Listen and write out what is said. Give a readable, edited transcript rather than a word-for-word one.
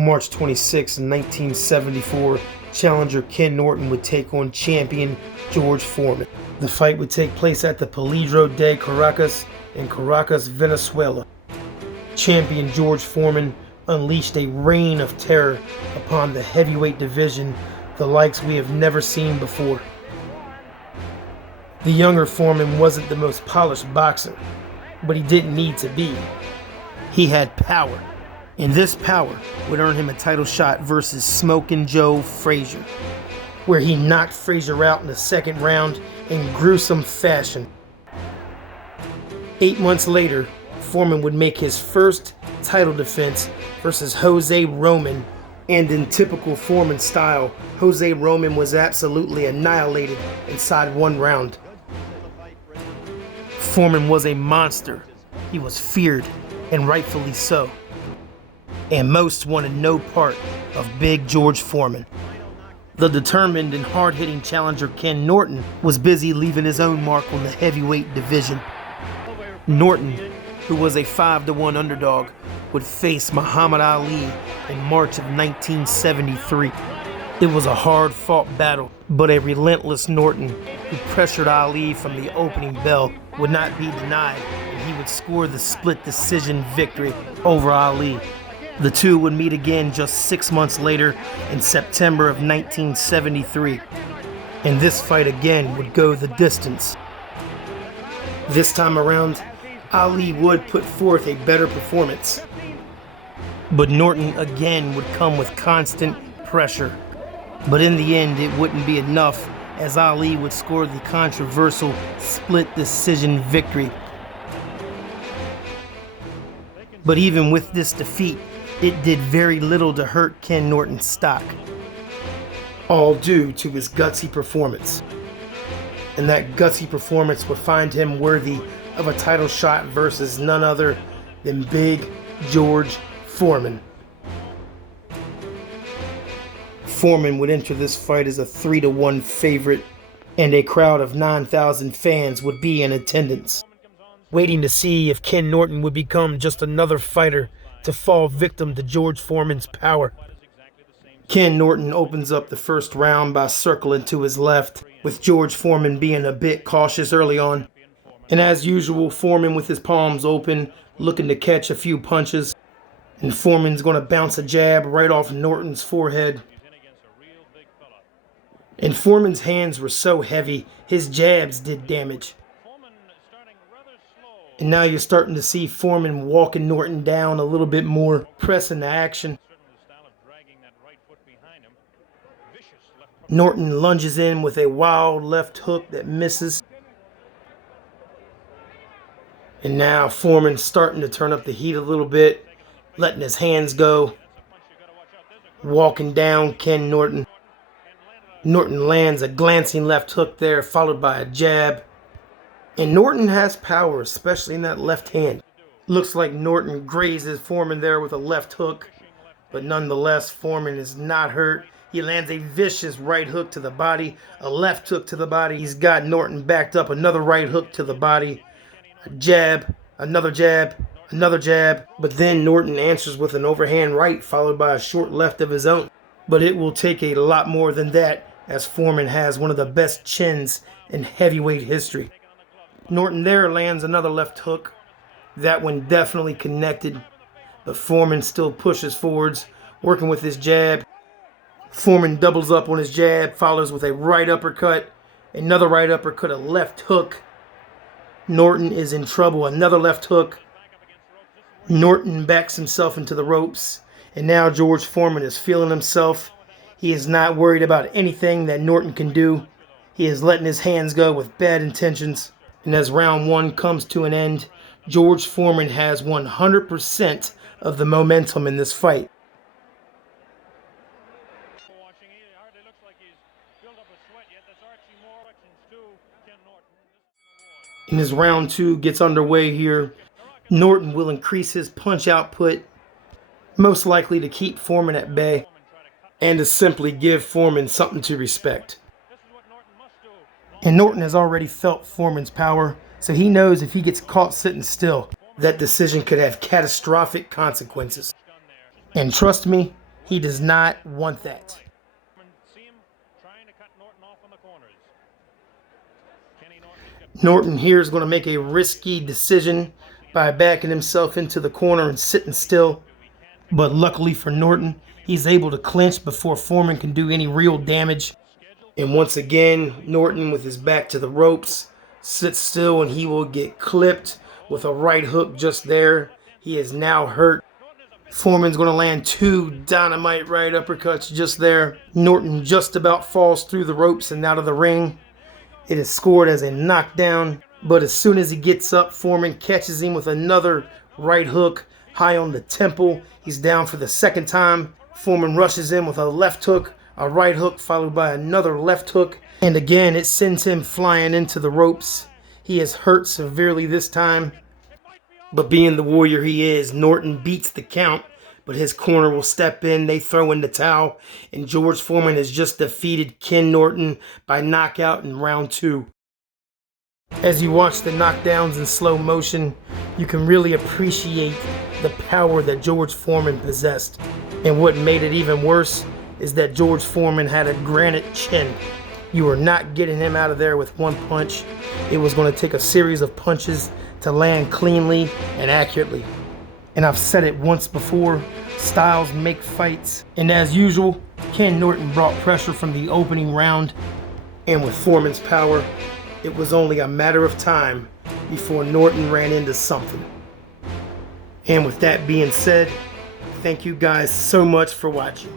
On March 26, 1974, challenger Ken Norton would take on champion George Foreman. The fight would take place at the Peligro de Caracas in Caracas, Venezuela. Champion George Foreman unleashed a reign of terror upon the heavyweight division, the likes we have never seen before. The younger Foreman wasn't the most polished boxer, but he didn't need to be. He had power, and this power would earn him a title shot versus Smokin' Joe Frazier, where he knocked Frazier out in the second round in gruesome fashion. 8 months later, Foreman would make his first title defense versus Jose Roman, and in typical Foreman style, Jose Roman was absolutely annihilated inside one round. Foreman was a monster. He was feared, and rightfully so. And most wanted no part of Big George Foreman. The determined and hard-hitting challenger Ken Norton was busy leaving his own mark on the heavyweight division. Norton, who was a 5-1 underdog, would face Muhammad Ali in March of 1973. It was a hard-fought battle, but a relentless Norton, who pressured Ali from the opening bell, would not be denied, and he would score the split decision victory over Ali. The two would meet again just 6 months later in September of 1973, and this fight again would go the distance. This time around, Ali would put forth a better performance, but Norton again would come with constant pressure. But in the end, it wouldn't be enough, as Ali would score the controversial split decision victory. But even with this defeat, it did very little to hurt Ken Norton's stock, all due to his gutsy performance. And that gutsy performance would find him worthy of a title shot versus none other than Big George Foreman. Foreman would enter this fight as a 3-1 favorite, and a crowd of 9,000 fans would be in attendance, waiting to see if Ken Norton would become just another fighter to fall victim to George Foreman's power. Ken Norton opens up the first round by circling to his left, with George Foreman being a bit cautious early on. And as usual, Foreman with his palms open, looking to catch a few punches, and Foreman's going to bounce a jab right off Norton's forehead. And Foreman's hands were so heavy, his jabs did damage. And now you're starting to see Foreman walking Norton down a little bit more, pressing the action. Norton lunges in with a wild left hook that misses. And now Foreman's starting to turn up the heat a little bit, letting his hands go, walking down Ken Norton. Norton lands a glancing left hook there, followed by a jab. And Norton has power, especially in that left hand. Looks like Norton grazes Foreman there with a left hook, but nonetheless, Foreman is not hurt. He lands a vicious right hook to the body, a left hook to the body. He's got Norton backed up, another right hook to the body, a jab, another jab, another jab. But then Norton answers with an overhand right, followed by a short left of his own. But it will take a lot more than that, as Foreman has one of the best chins in heavyweight history. Norton there lands another left hook. That one definitely connected, but Foreman still pushes forwards, working with his jab. Foreman doubles up on his jab, follows with a right uppercut, another right uppercut, a left hook. Norton is in trouble, another left hook. Norton backs himself into the ropes, and now George Foreman is feeling himself. He is not worried about anything that Norton can do. He is letting his hands go with bad intentions. And as round one comes to an end, George Foreman has 100% of the momentum in this fight. And as round two gets underway here, Norton will increase his punch output, most likely to keep Foreman at bay, and to simply give Foreman something to respect. And Norton has already felt Foreman's power, so he knows if he gets caught sitting still, that decision could have catastrophic consequences. And trust me, He does not want that. Norton here is going to make a risky decision by backing himself into the corner and sitting still. But luckily for Norton, he's able to clinch before Foreman can do any real damage. And once again, Norton with his back to the ropes sits still and he will get clipped with a right hook just there. He is now hurt. Foreman's going to land 2 dynamite right uppercuts just there. Norton just about falls through the ropes and out of the ring. It is scored as a knockdown, but as soon as he gets up, Foreman catches him with another right hook high on the temple. He's down for the second time. Foreman rushes in with a left hook, a right hook followed by another left hook, and again it sends him flying into the ropes. He is hurt severely this time, but being the warrior he is, Norton beats the count, but his corner will step in. They throw in the towel, and George Foreman has just defeated Ken Norton by knockout in round 2. As you watch the knockdowns in slow motion, you can really appreciate the power that George Foreman possessed. And what made it even worse is that George Foreman had a granite chin. You were not getting him out of there with one punch. It was going to take a series of punches to land cleanly and accurately. And I've said it once before, styles make fights. And as usual, Ken Norton brought pressure from the opening round. And with Foreman's power, it was only a matter of time before Norton ran into something. And with that being said, thank you guys so much for watching.